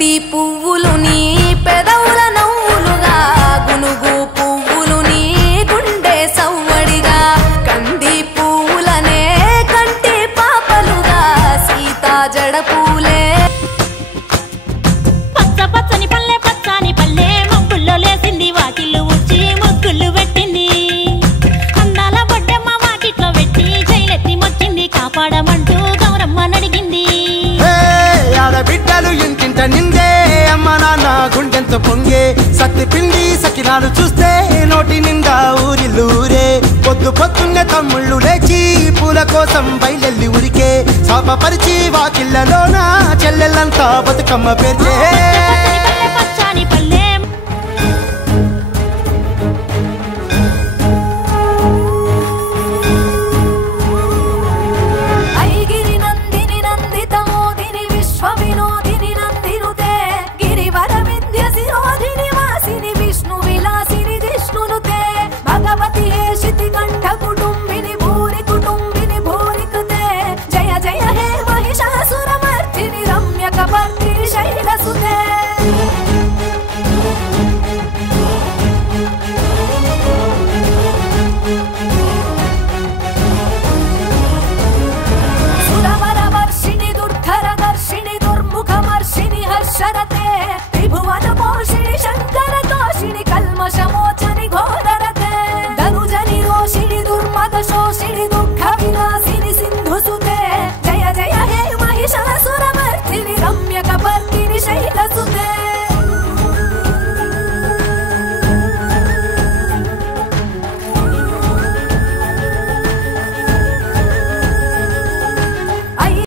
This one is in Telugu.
బంతి పువ్వులు నీ పెదవుల నవ్వులుగా గునుగు పువ్వులు నీ గుండె సవ్వడిగా కంది పువ్వులనే కంటి పాపలుగా సీతా జడ పూలే పచ్చ పచ్చని పల్లె పచ్చని పల్లె మబ్బుల్లో లేసింది వాకిళ్ళు ఉచ్చి ముగ్గులు పెట్టింది అందాల బొడ్డమ్మ వాకిట్లో పెట్టి జైలెత్తి మొచ్చింది కాపాడమంటూ గౌరమ్మ నడిగింది బిడ్డలు ఇంటింట నిందే అమ్మ నాన్న గుండెంత పొంగే సత్తి పిండి సకినాలు చూస్తే నోటి నిండా ఊరిల్లూరే పొద్దు పొద్దున్నే తమ్ముళ్ళు లేచి పూల కోసం బయలెల్లి ఉరికే శాపపరిచి వాకిళ్ళలోన చెల్లెళ్ళంతా బతుకమ్మ పేర్చే